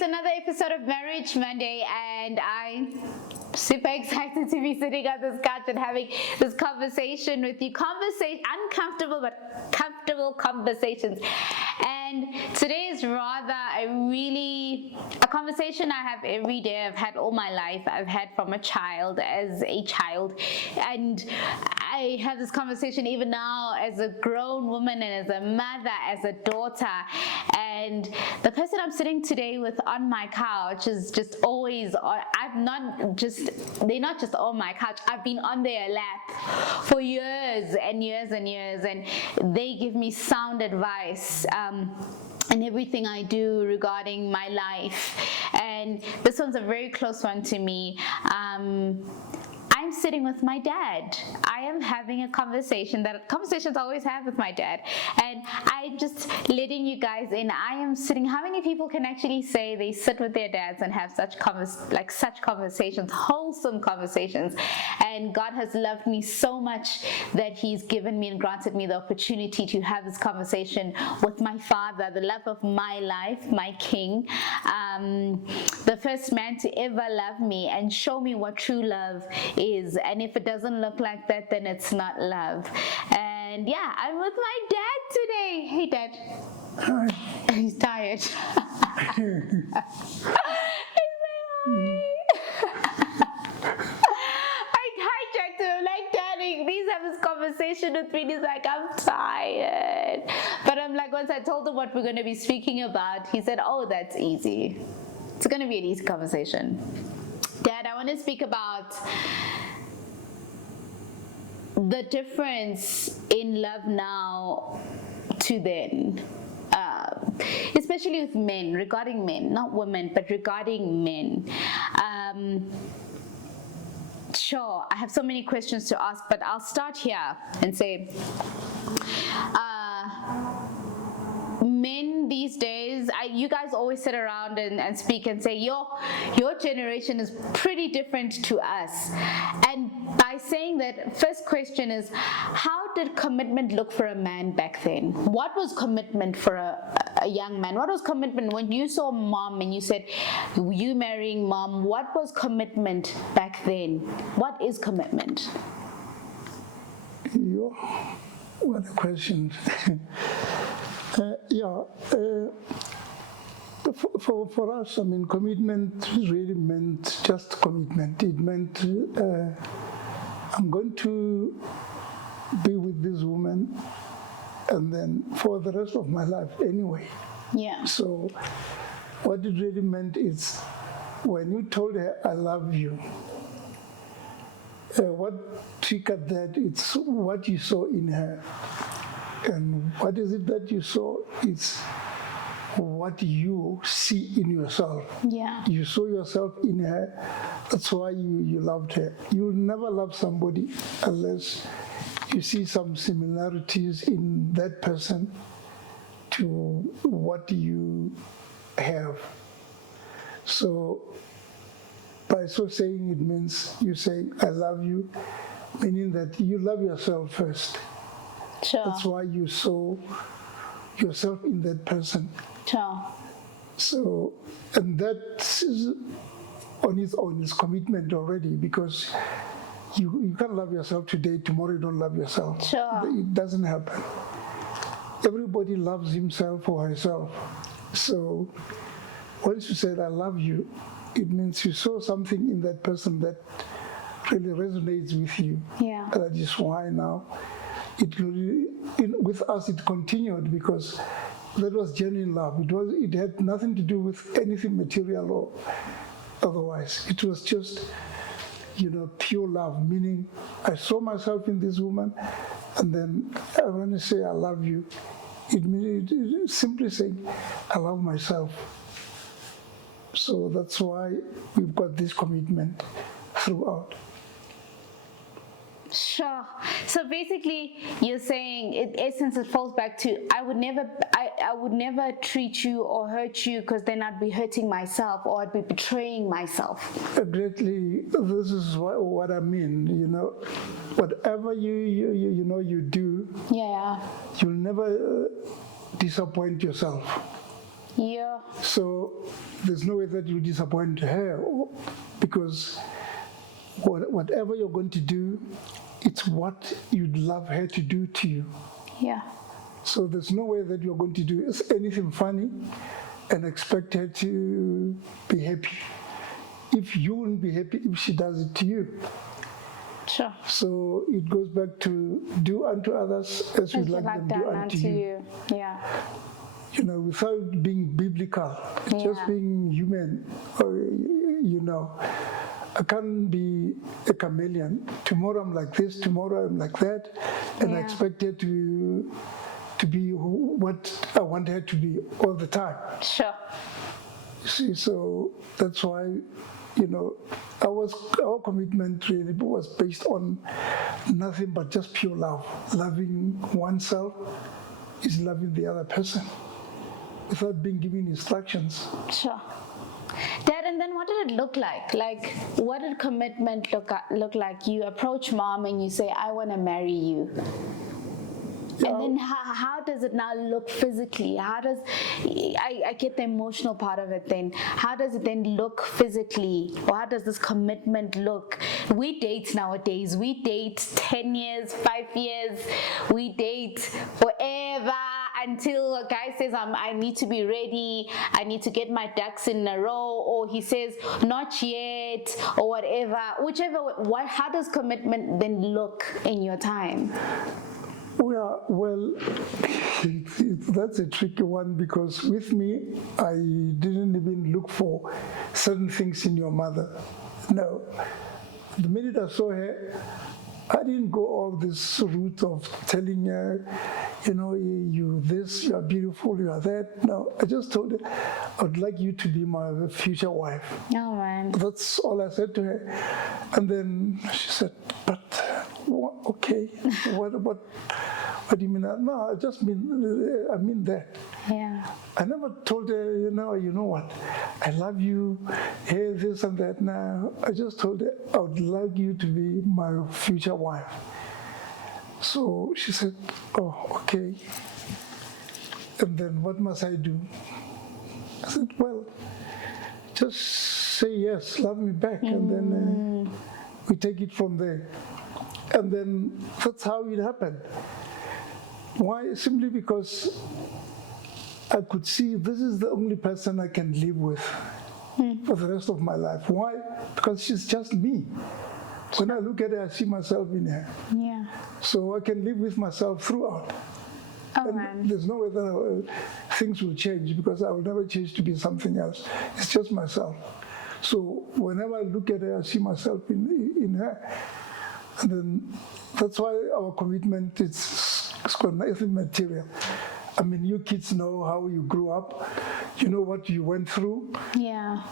it's another episode of Marriage Monday, and I'm super excited to be sitting on this couch and having this conversation with you. Uncomfortable but comfortable conversations. And today is rather a conversation I have every day. I've had all my life. I've had from a child, as a child, and I have this conversation even now as a grown woman and as a mother, as a daughter. And the person I'm sitting today with on my couch is just always on. They're not just on my couch. I've been on their lap for years and years and years, and they give me sound advice. And everything I do regarding my life. And this one's a very close one to me. I'm sitting with my dad. I am having a conversation that conversations I always have with my dad. And I'm just letting you guys in. I am sitting, how many people can actually say they sit with their dads and have such conversations, wholesome conversations? And God has loved me so much that He's given me and granted me the opportunity to have this conversation with my father, the love of my life, my king, the first man to ever love me and show me what true love is. And if it doesn't look like that, then it's not love. And yeah, I'm with my dad today. Hey, Dad. Hi. He's tired. He's I hijacked him. Like, Daddy, please have this conversation with me. He's like, I'm tired. But I'm like, once I told him what we're going to be speaking about, he said, oh, that's easy. It's going to be an easy conversation. Dad, I want to speak about the difference in love now to then, especially with men, regarding men, not women, but regarding men. Sure, I have so many questions to ask, but I'll start here and say, men these days, you guys always sit around and speak and say your generation is pretty different to us. And by saying that, first question is, how did commitment look for a man back then? What was commitment for a young man? What was commitment when you saw mom and you said, you marrying mom? What was commitment back then? What is commitment? What a question. For us, I mean, commitment really meant just commitment. It meant I'm going to be with this woman, and then for the rest of my life anyway. Yeah. So what it really meant is when you told her, I love you, what triggered that, it's what you saw in her. And what is it that you saw? It's what you see in yourself. Yeah. You saw yourself in her. That's why you loved her. You'll never love somebody unless you see some similarities in that person to what you have. So by so saying, it means you saying, I love you, meaning that you love yourself first. Sure. That's why you saw yourself in that person. Sure. So, and that is on its own is commitment already, because you can't love yourself today, tomorrow you don't love yourself. Sure. It doesn't happen. Everybody loves himself or herself. So once you said, I love you, it means you saw something in that person that really resonates with you. Yeah. That is why now with us it continued, because that was genuine love. It had nothing to do with anything material or otherwise. It was just, pure love, meaning I saw myself in this woman, and then when I say I love you, it means simply saying I love myself. So that's why we've got this commitment throughout. Sure. So basically, you're saying, in essence, it falls back to I would never treat you or hurt you, because then I'd be hurting myself or I'd be betraying myself. Exactly. This is what I mean. Whatever you do, Yeah. you'll never disappoint yourself. Yeah. So there's no way that you disappoint her, because whatever you're going to do, it's what you'd love her to do to you. Yeah. So there's no way that you're going to do anything funny and expect her to be happy if you wouldn't be happy if she does it to you. Sure. So it goes back to do unto others as you'd like them to do done unto you. Yeah. You know, without being biblical, just being human, you know. I can't be a chameleon. Tomorrow I'm like this, tomorrow I'm like that, and I expect her to be what I want her to be all the time. Sure. You see, so that's why, you know, our commitment really was based on nothing but just pure love. Loving oneself is loving the other person without being given instructions. Sure. Dad, and then what did it look like? Like, what did commitment look like? You approach mom and you say, I want to marry you. Yeah. And then how does it now look physically? How does, I get the emotional part of it then. How does it then look physically? Or how does this commitment look? We date nowadays. We date 10 years, 5 years. We date forever until a guy says, I need to be ready. I need to get my ducks in a row. Or he says, not yet, or whatever. How does commitment then look in your time? Well, that's a tricky one, because with me, I didn't even look for certain things in your mother. No. The minute I saw her, I didn't go all this route of telling her, you know, you this, you are beautiful, you are that. No, I just told her, I would like you to be my future wife. Oh, man. That's all I said to her. And then she said, but, okay, what do you mean? No, I mean that. Yeah. I never told her, you know what, I love you, hey, this and that. Now, I just told her, I would like you to be my future wife. So she said, oh, okay. And then what must I do? I said, well, just say yes, love me back, and then we take it from there. And then that's how it happened. Why? Simply because I could see this is the only person I can live with for the rest of my life. Why? Because she's just me. When I look at her, I see myself in her. Yeah. So I can live with myself throughout. Oh, man. There's no way that things will change, because I will never change to be something else. It's just myself. So whenever I look at her, I see myself in her. And then that's why our commitment is nothing material. I mean, you kids know how you grew up. You know what you went through. Yeah.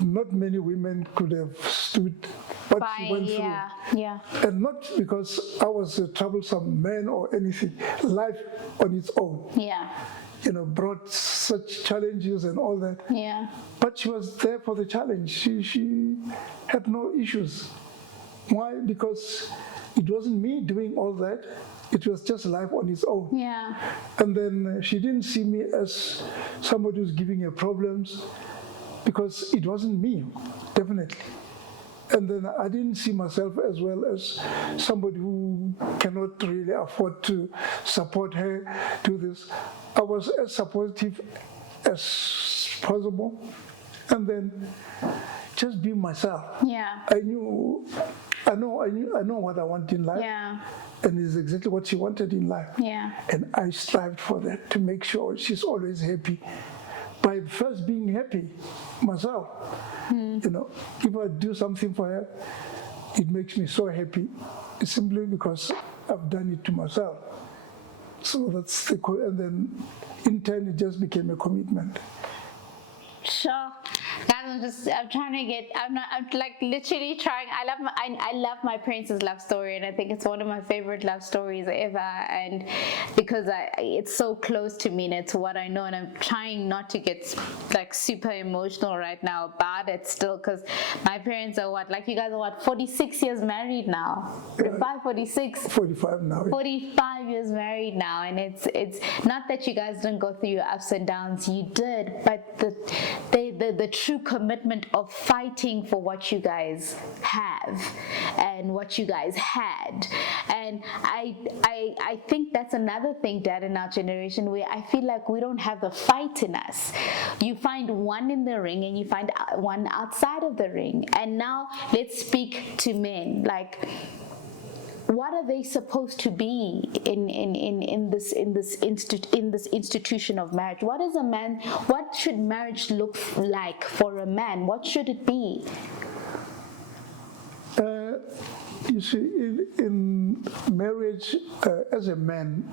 Not many women could have stood what she went through. Yeah. And not because I was a troublesome man or anything. Life on its own, Yeah. you know, brought such challenges and all that. Yeah. But she was there for the challenge. She had no issues. Why? Because it wasn't me doing all that. It was just life on its own. Yeah. And then she didn't see me as somebody who's giving her problems, because it wasn't me, definitely. And then I didn't see myself as well as somebody who cannot really afford to support her, do this. I was as supportive as possible, and then just be myself. Yeah. I know what I want in life. Yeah. And it's exactly what she wanted in life. Yeah. And I strived for that, to make sure she's always happy. By first being happy myself. You know, if I do something for her, it makes me so happy. It's simply because I've done it to myself. So that's and then in turn it just became a commitment. Sure. Guys, I'm trying to get, I'm like literally trying. I love my Prince's love story, and I think it's one of my favorite love stories ever. And because it's so close to me and it's what I know, and I'm trying not to get like super emotional right now about it still, because my parents are like you guys are 46 years married now. 46. 45 now. 45 years married now, and it's not that you guys didn't go through your ups and downs, you did, but the true commitment of fighting for what you guys have and what you guys had. And I think that's another thing, Dad, in our generation, where I feel like we don't have the fight in us. You find one in the ring and you find one outside of the ring. And now let's speak to men. Like, what are they supposed to be in this institution of marriage? What is a man? What should marriage look like for a man? What should it be? You see, in marriage, as a man,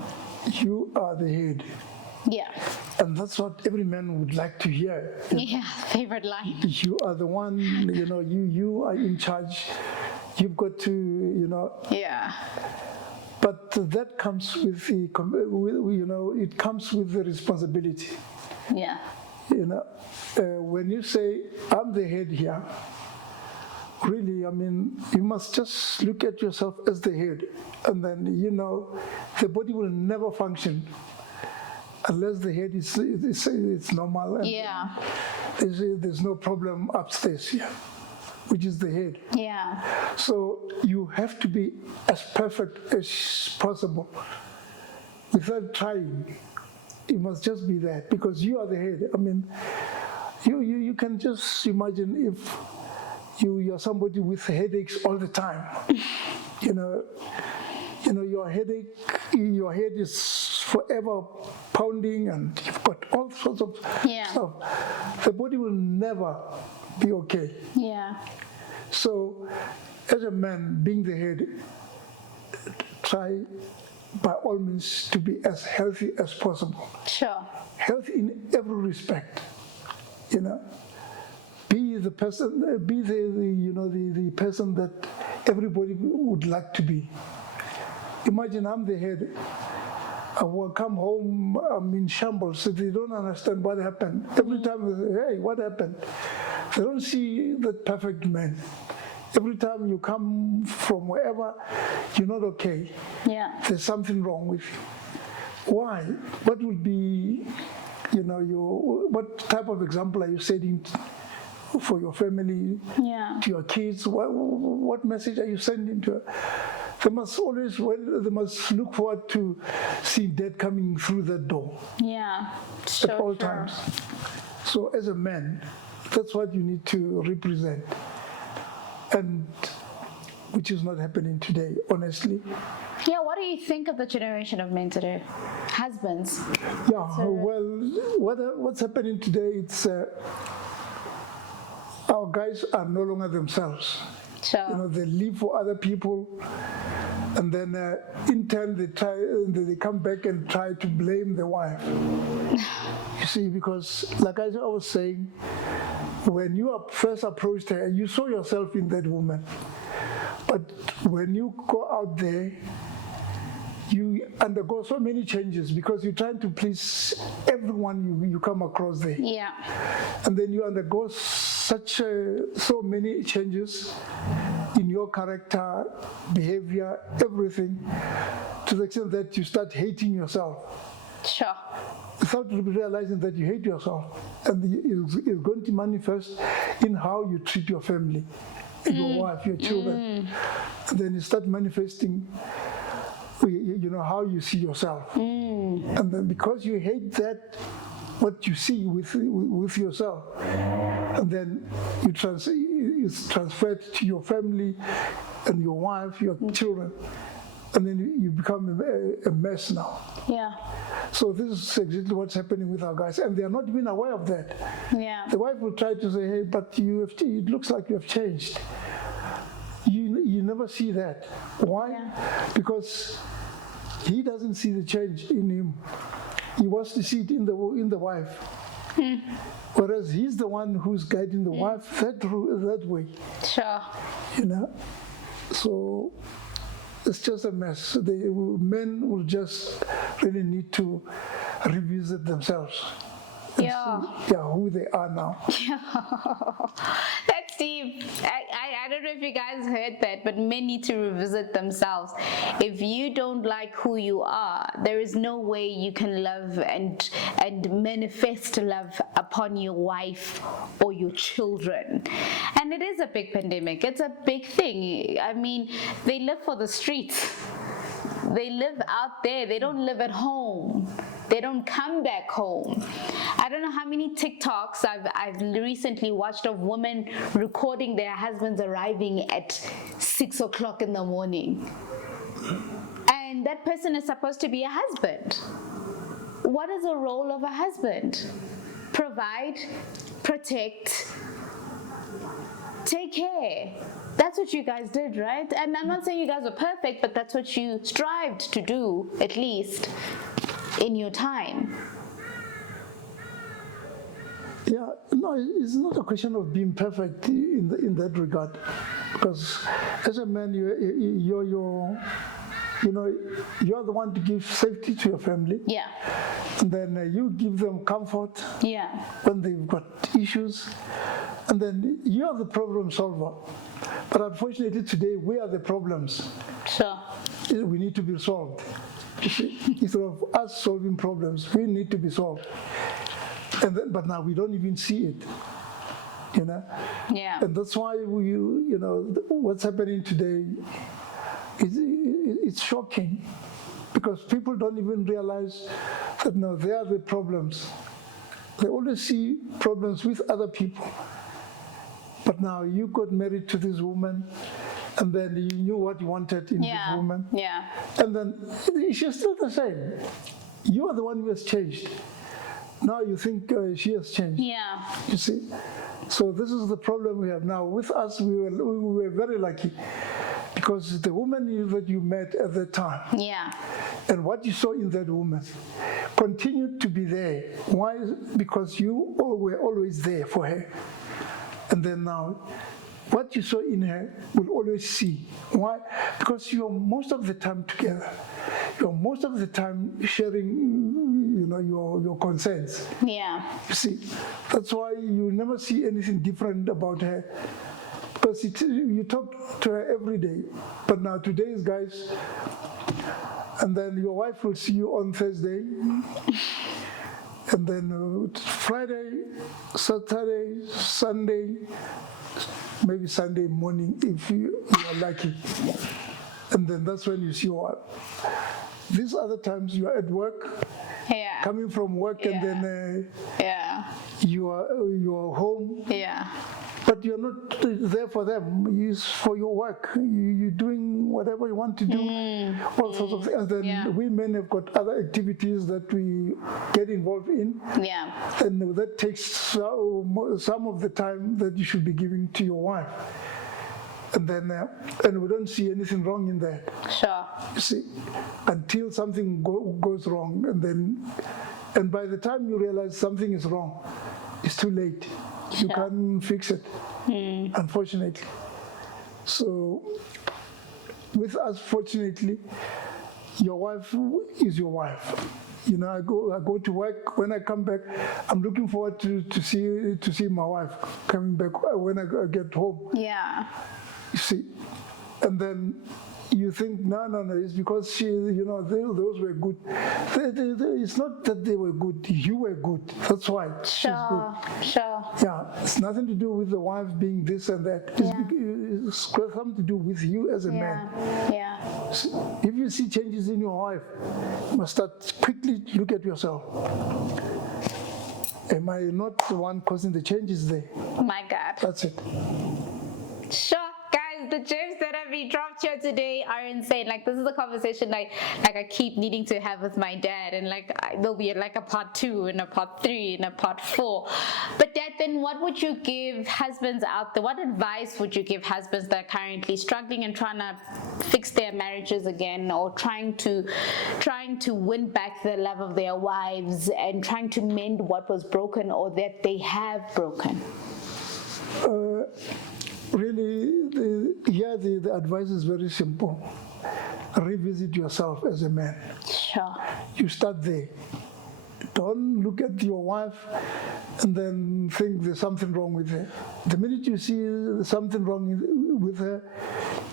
you are the head. Yeah. And that's what every man would like to hear. Yeah, favorite line. You are the one, you are in charge. You've got to, Yeah. But that comes with it comes with the responsibility. Yeah. When you say, I'm the head here, really, I mean, you must just look at yourself as the head. And then, the body will never function unless the head is normal. And Yeah. there's no problem upstairs here, which is the head. Yeah. So you have to be as perfect as possible without trying. It must just be that, because you are the head. I mean, you can just imagine if you're somebody with headaches all the time. Your head is forever pounding, and you've got all sorts of stuff. The body will never be okay. Yeah. So, as a man, being the head, try by all means to be as healthy as possible. Sure. Health in every respect. Be the person, be the person that everybody would like to be. Imagine I'm the head. I will come home, I'm in shambles, so they don't understand what happened. Every time they say, hey, what happened? They don't see the perfect man. Every time you come from wherever, you're not okay. Yeah. There's something wrong with you. Why? What would be, what type of example are you setting for your family, to your kids? What message are you sending to her? They must look forward to seeing Dad coming through that door. Yeah, at all times. So as a man, that's what you need to represent, and which is not happening today, honestly. Yeah, what do you think of the generation of men today? Husbands. Yeah, what's happening today, it's our guys are no longer themselves. Sure. They live for other people, and then in turn they come back and try to blame the wife. You see, because like I was saying, when you first approached her, you saw yourself in that woman. But when you go out there, you undergo so many changes because you're trying to please everyone you come across there. Yeah. And then you undergo so many changes in your character, behavior, everything, to the extent that you start hating yourself. Sure. Without realizing that you hate yourself. And it's going to manifest in how you treat your family, your wife, your children. And then you start manifesting how you see yourself. And then because you hate that, what you see with yourself, and then it's transferred to your family and your wife, your children, and then you become a mess now. Yeah. So this is exactly what's happening with our guys, and they are not even aware of that. Yeah. The wife will try to say, hey, but it looks like you have changed. You never see that. Why? Yeah. Because he doesn't see the change in him. He wants to see it in the wife. Whereas he's the one who's guiding the wife that way, Sure. you know. So it's just a mess. The men will just really need to revisit themselves and Yeah. see, who they are now. That's deep. I don't know if you guys heard that, but men need to revisit themselves. If you don't like who you are, there is no way you can love and manifest love upon your wife or your children. And it is a big pandemic. It's a big thing. I mean, they live for the streets. They live out there. They don't live at home. They don't come back home. I don't know how many TikToks I've recently watched of women recording their husbands arriving at 6 o'clock in the morning. And that person is supposed to be a husband. What is the role of a husband? Provide, protect, take care. That's what you guys did, right? And I'm not saying you guys were perfect, but that's what you strived to do, at least in your time. Yeah, no, it's not a question of being perfect in that regard, because as a man, you're the one to give safety to your family. Yeah. And then you give them comfort. Yeah. When they've got issues, and then you are the problem solver. But unfortunately today we are the problems. Sure. We need to be solved. Instead of us solving problems, we need to be solved. But now we don't even see it, you know. Yeah. And that's why what's happening today it's shocking, because people don't even realize that no, they are the problems. They always see problems with other people. But now you got married to this woman, and then you knew what you wanted in this woman. Yeah. And then she's still the same. You are the one who has changed. Now you think she has changed. Yeah. You see? So this is the problem we have now. With us, we were very lucky, because the woman that you met at that time, Yeah. and what you saw in that woman continued to be there. Why? Because you were always there for her. And then now, what you saw in her will always see. Why? Because you're most of the time together. You're most of the time sharing, your concerns. Yeah. You see, that's why you never see anything different about her. Because you talk to her every day. But now today's guys, and then your wife will see you on Thursday, and then Friday, Saturday, Sunday, maybe Sunday morning if you are lucky. And then that's when you see your wife. These other times you are at work, coming from work, and then you are home. Yeah. But you're not there for them. It's for your work. You're doing whatever you want to do, all sorts of things. And then we men have got other activities that we get involved in. Yeah. And that takes some of the time that you should be giving to your wife. And then, and we don't see anything wrong in that. Sure. You see, until something goes wrong, and by the time you realize something is wrong, it's too late. You can't fix it, unfortunately. So, with us, fortunately, your wife is your wife. I go to work. When I come back, I'm looking forward to see my wife coming back when I get home. Yeah. You see, and then you think, no, it's because she, those were good. It's not that they were good, you were good. That's why she's good. Sure. Yeah, it's nothing to do with the wife being this and that. It's got something to do with you as a man. Yeah. If you see changes in your wife, you must start quickly look at yourself. Am I not the one causing the changes there? My God. That's it. Sure, guys, the gems that have been dropped here today are insane. Like, this is a conversation like I keep needing to have with my dad, and there'll be like a part 2 and a part 3 and a part 4. But Dad, then what would you give husbands out there? What advice would you give husbands that are currently struggling and trying to fix their marriages again, or trying to win back the love of their wives and trying to mend what was broken or that they have broken? Really, the advice is very simple. Revisit yourself as a man. Sure. You start there. Don't look at your wife and then think there's something wrong with her. The minute you see something wrong with her,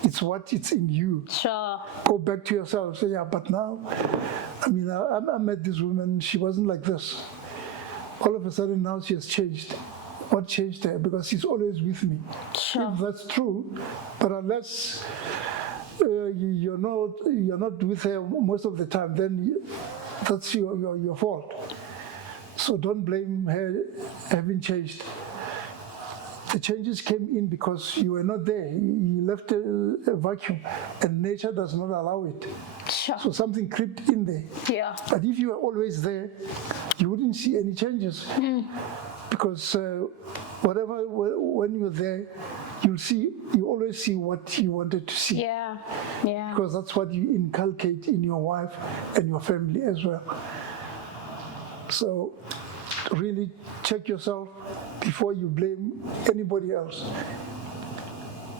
it's in you. Sure. Go back to yourself. Say, yeah, but now, I mean, I met this woman, she wasn't like this. All of a sudden now she has changed. What changed her? Because she's always with me. Sure. If that's true, but unless you're not with her most of the time, then that's your fault. So don't blame her having changed. The changes came in because you were not there. You left a vacuum, and nature does not allow it. Sure. So something crept in there. Yeah. But if you were always there, you wouldn't see any changes. Because when you're there, you always see what you wanted to see. Yeah. Because that's what you inculcate in your wife and your family as well. So really check yourself before you blame anybody else.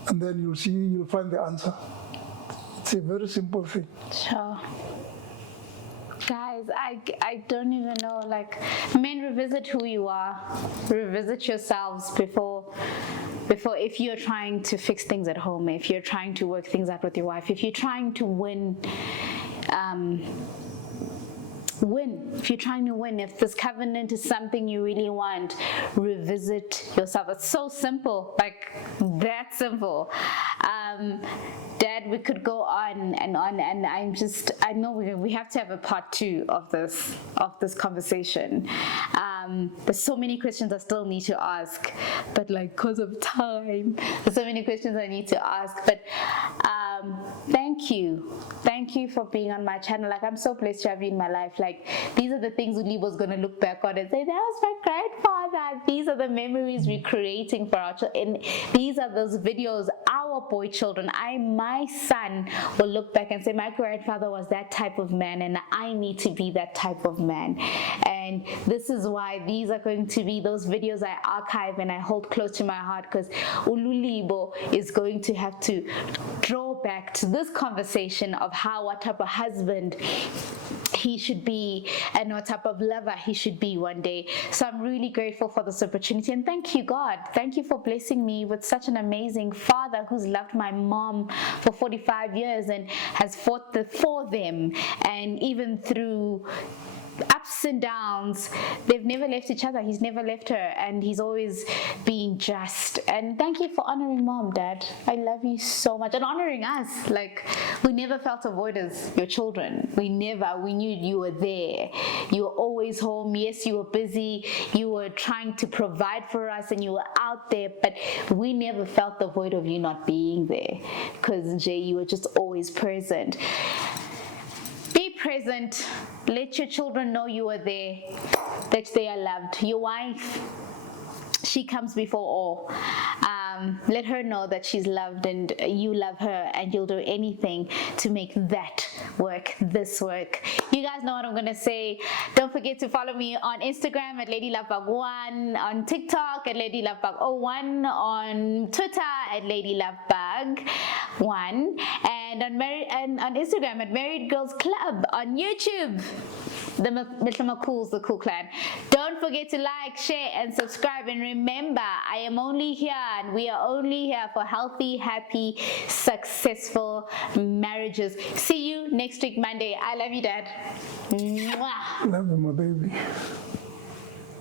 And then you'll find the answer. It's a very simple thing. Sure. Guys, I don't even know, like, men, revisit who you are. Revisit yourselves before if you're trying to fix things at home, if you're trying to work things out with your wife, if you're trying to win, if this covenant is something you really want, revisit yourself. It's so simple, like that simple. Dad, we could go on and on, and I know we have to have a part 2 of this conversation. There's so many questions I still need to ask, but like, because of time, there's so many questions I need to ask. But thank you for being on my channel. Like, I'm so blessed to have you in my life. Like, these are the things Ulibo's gonna look back on and say, that was my grandfather. These are the memories we're creating for our children. And these are those videos our boy children, my son will look back and say, my grandfather was that type of man, and I need to be that type of man. And this is why these are going to be those videos I archive and I hold close to my heart, because Ululibo is going to have to draw back to this conversation of what type of husband he should be and what type of lover he should be one day. So I'm really grateful for this opportunity, and thank you, God. Thank you for blessing me with such an amazing father who's loved my mom for 45 years and has fought for them, and even through ups and downs, they've never left each other. He's never left her, and he's always been just. And thank you for honoring Mom, Dad. I love you so much, and honoring us. Like, we never felt a void as your children. We knew you were there. You were always home. Yes, you were busy. You were trying to provide for us, and you were out there, but we never felt the void of you not being there, because Jay, you were just always present. Be present. Let your children know you are there, that they are loved. Your wife, she comes before all. Let her know that she's loved and you love her, and you'll do anything to make that work, this work. You guys know what I'm gonna say. Don't forget to follow me on Instagram at LadyLoveBug1, on TikTok at LadyLoveBug01, on Twitter at LadyLoveBug1, and on Instagram at Married Girls Club, on YouTube, the Mitlamakools, the Cool Clan. Don't forget to like, share, and subscribe. And remember, I am only here, and we are only here for healthy, happy, successful marriages. See you next week, Monday. I love you, Dad. Mwah. Love you, my baby.